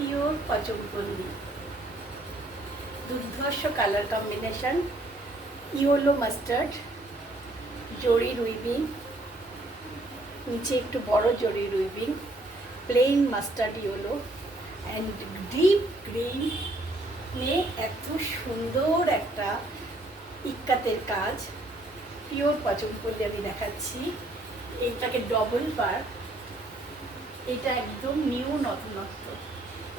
Pure Pochampally, দুর্ধর্ষ colour combination, yellow mustard, zari weaving, নিচে একটু বড় zari weaving, plain mustard yellow and deep green নিয়ে এত সুন্দর একটা ইক্কাতের কাজ। পিওর পচমপল্লী আমি দেখাচ্ছি। এইটাকে ডবল পার, এটা একদম নিউ নতুনত্ব।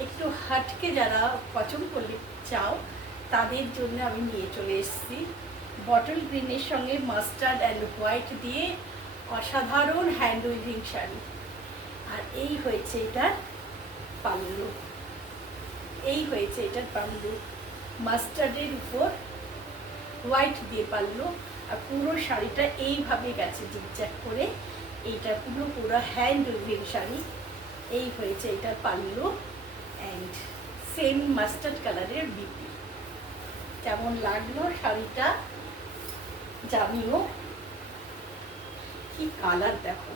একটু হাটকে যারা পচমপল্লী চাও তাদের জন্য আমি নিয়ে চলে এসেছি। বটল গ্রিনের সঙ্গে মাস্টার্ড অ্যান্ড হোয়াইট দিয়ে অসাধারণ হ্যান্ড উইভিং শাড়ি। আর এই হয়েছে এটার পাল্লু, এই হয়েছে এটার পাল্লু, মাস্টার্ডের উপর হোয়াইট দিয়ে পাল্লু। আর পুরো শাড়িটা এইভাবে গেছে জিগজ্যাগ করে। এইটা পুরো হ্যান্ড উইভিং শাড়ি। এই হয়েছে এটার পাল্লু অ্যান্ড সেম মাস্টার্ড কালারের বিপি। যেমন লাগলো শাড়িটা, জানিও। কি কালার দেখো,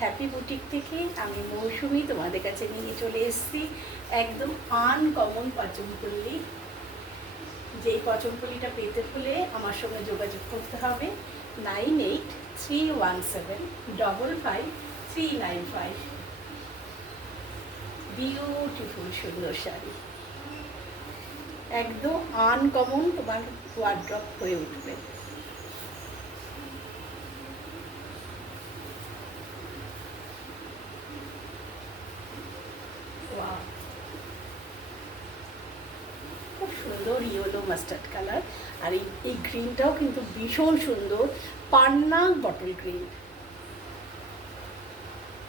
হ্যাপি বুটিক থেকে আমি মৌসুমি তোমাদের কাছে নিয়ে চলে এসেছি একদম আনকমন পচমপল্লী। যেই পচমপল্লীটা পেতে হলে আমার সঙ্গে যোগাযোগ করতে হবে 9831755395। বিউটিফুল সুন্দর শাড়ি, একদম আনকমন, তোমার ওয়ার্ড্রপ হয়ে উঠবে। খুব সুন্দর ইয়েলো মাস্টার্ড কালার। আর এই গ্রিনটাও কিন্তু ভীষণ সুন্দর, পান্না বটল গ্রিন।